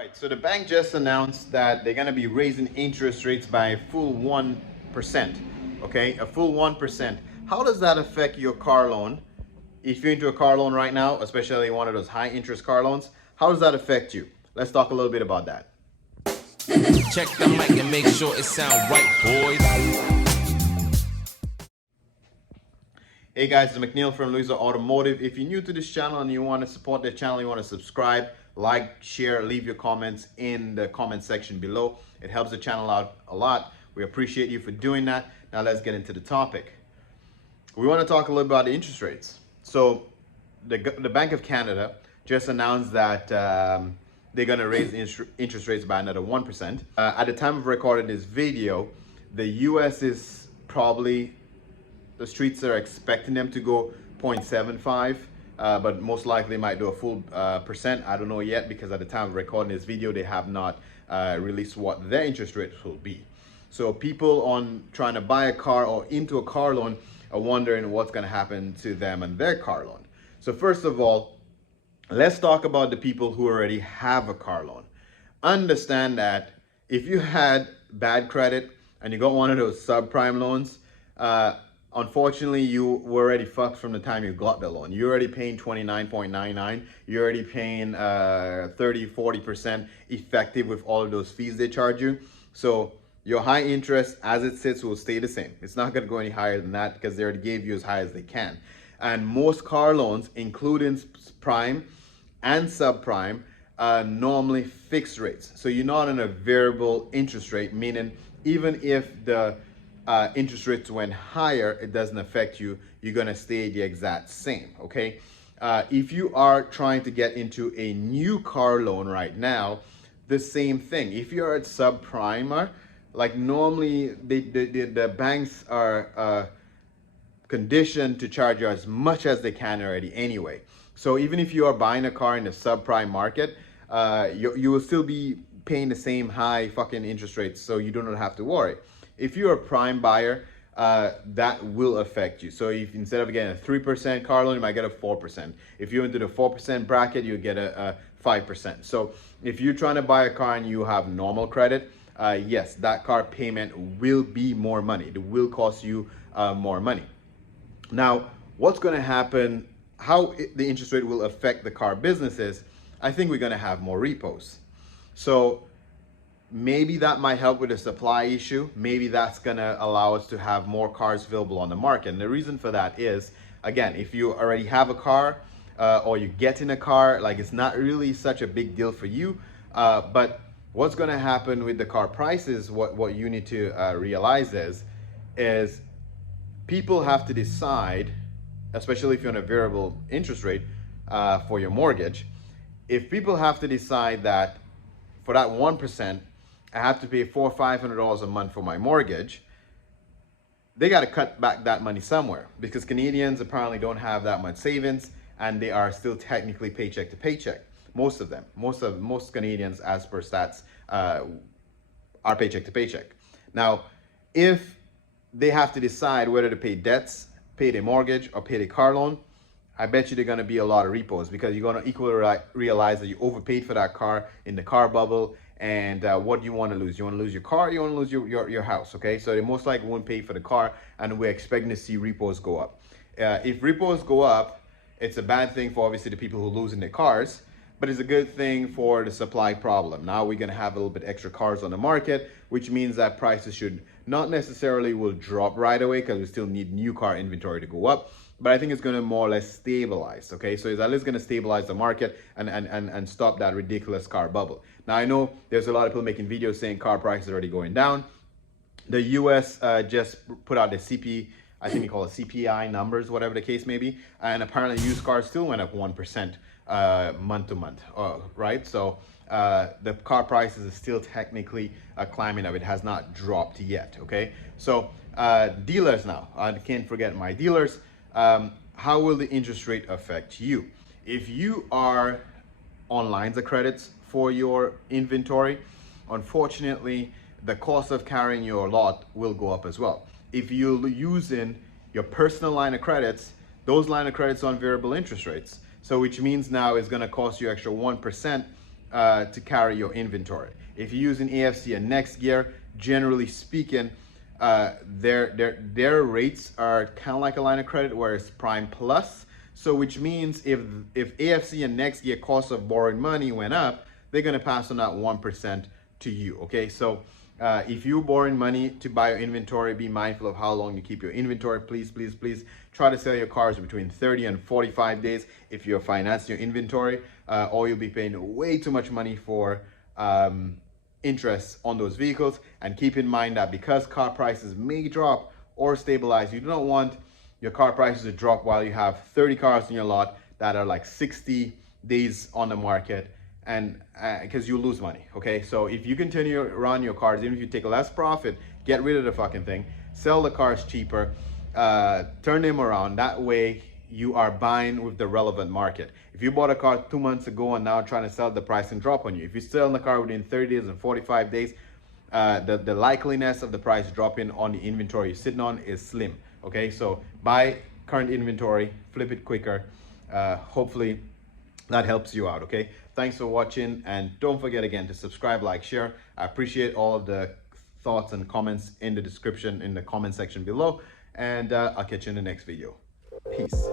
right, so the bank just announced that they're going to be raising interest rates by a full 1%. Okay, a full 1%. How does that affect your car loan? If you're into a car loan right now, especially one of those high interest car loans, how does that affect you? Let's talk a little bit about that. Check the mic and make sure it sound right, boys. Hey guys, it's McNeil from Louisa Automotive. If you're new to this channel and you want to support the channel, you want to subscribe, like, share, leave your comments in the comment section below. It helps the channel out a lot. We appreciate you for doing that. Now let's get into the topic. We want to talk a little about the interest rates. So the Bank of Canada just announced that they're going to raise interest rates by another 1%. At the time of recording this video, the US is probably, the streets are expecting them to go 0.75, but most likely might do a full percent. I don't know yet, because at the time of recording this video, they have not released what their interest rates will be. So people on trying to buy a car or into a car loan are wondering what's going to happen to them and their car loan. So first of all, let's talk about the people who already have a car loan. Understand that if you had bad credit and you got one of those subprime loans, unfortunately, you were already fucked from the time you got the loan. You're already paying 29.99. You're already paying 30-40% effective with all of those fees they charge you. So your high interest as it sits will stay the same. It's not going to go any higher than that, because they already gave you as high as they can. And most car loans, including prime and subprime, normally fixed rates. So you're not on a variable interest rate, meaning even if the interest rates went higher, it doesn't affect you. You're going to stay the exact same. Okay. If you are trying to get into a new car loan right now, the same thing. If you're at subprime, like normally the banks are conditioned to charge you as much as they can already anyway. So even if you are buying a car in the subprime market, you will still be paying the same high fucking interest rates, so you do not have to worry. If you're a prime buyer, that will affect you. So if instead of getting a 3% car loan, you might get a 4%. If you're into the 4% bracket, you get a 5%. So if you're trying to buy a car and you have normal credit, yes, that car payment will be more money. It will cost you more money. Now, what's going to happen, how the interest rate will affect the car businesses, I think we're going to have more repos. So maybe that might help with the supply issue. Maybe that's going to allow us to have more cars available on the market. And the reason for that is, again, if you already have a car or you get in a car, like it's not really such a big deal for you. But what's going to happen with the car prices, what you need to realize is people have to decide, especially if you're on a variable interest rate for your mortgage, if people have to decide that for that 1%, I have to pay $400 or $500 a month for my mortgage, they got to cut back that money somewhere, because Canadians apparently don't have that much savings and they are still technically paycheck to paycheck. Most of them, most Canadians, as per stats, are paycheck to paycheck. Now, if they have to decide whether to pay debts, pay their mortgage, or pay the car loan, I bet you they're going to be a lot of repos, because you're going to equally realize that you overpaid for that car in the car bubble. And what do you want to lose? You want to lose your car, you want to lose your house, okay? So they most likely won't pay for the car, and we're expecting to see repos go up. If repos go up, it's a bad thing for obviously the people who are losing their cars, but it's a good thing for the supply problem. Now we're going to have a little bit extra cars on the market, which means that prices should not necessarily will drop right away, because we still need new car inventory to go up. But I think it's going to more or less stabilize, okay? So it's at least going to stabilize the market and stop that ridiculous car bubble. Now, I know there's a lot of people making videos saying car prices are already going down. The US just put out the I think they call it CPI numbers, whatever the case may be. And apparently used cars still went up 1% month to month, right? So the car prices is still technically climbing up. It has not dropped yet, okay? So dealers now, I can't forget my dealers. How will the interest rate affect you? If you are on lines of credits for your inventory, unfortunately, the cost of carrying your lot will go up as well. If you're using your personal line of credits, those line of credits on variable interest rates. So which means now it's going to cost you extra 1% to carry your inventory. If you're using AFC and Next Gear, generally speaking, their rates are kind of like a line of credit, where it's Prime Plus. So which means if AFC and Next Gear cost of borrowing money went up, they're going to pass on that 1% to you. Okay, so if you're borrowing money to buy your inventory, be mindful of how long you keep your inventory. Please try to sell your cars between 30 and 45 days if you're financing your inventory, or you'll be paying way too much money for interest on those vehicles. And keep in mind that because car prices may drop or stabilize, you do not want your car prices to drop while you have 30 cars in your lot that are like 60 days on the market, and because you lose money. Okay, so if you continue to run your cars, even if you take less profit, get rid of the fucking thing, sell the cars cheaper, turn them around. That way you are buying with the relevant market. If you bought a car 2 months ago and now trying to sell the price and drop on you, if you're selling the car within 30 days and 45 days, the likeliness of the price dropping on the inventory you're sitting on is slim. Okay, so buy current inventory, flip it quicker. Hopefully that helps you out. Okay, thanks for watching, and don't forget again to subscribe, like, share. I appreciate all of the thoughts and comments in the description, in the comment section below, and I'll catch you in the next video. Peace.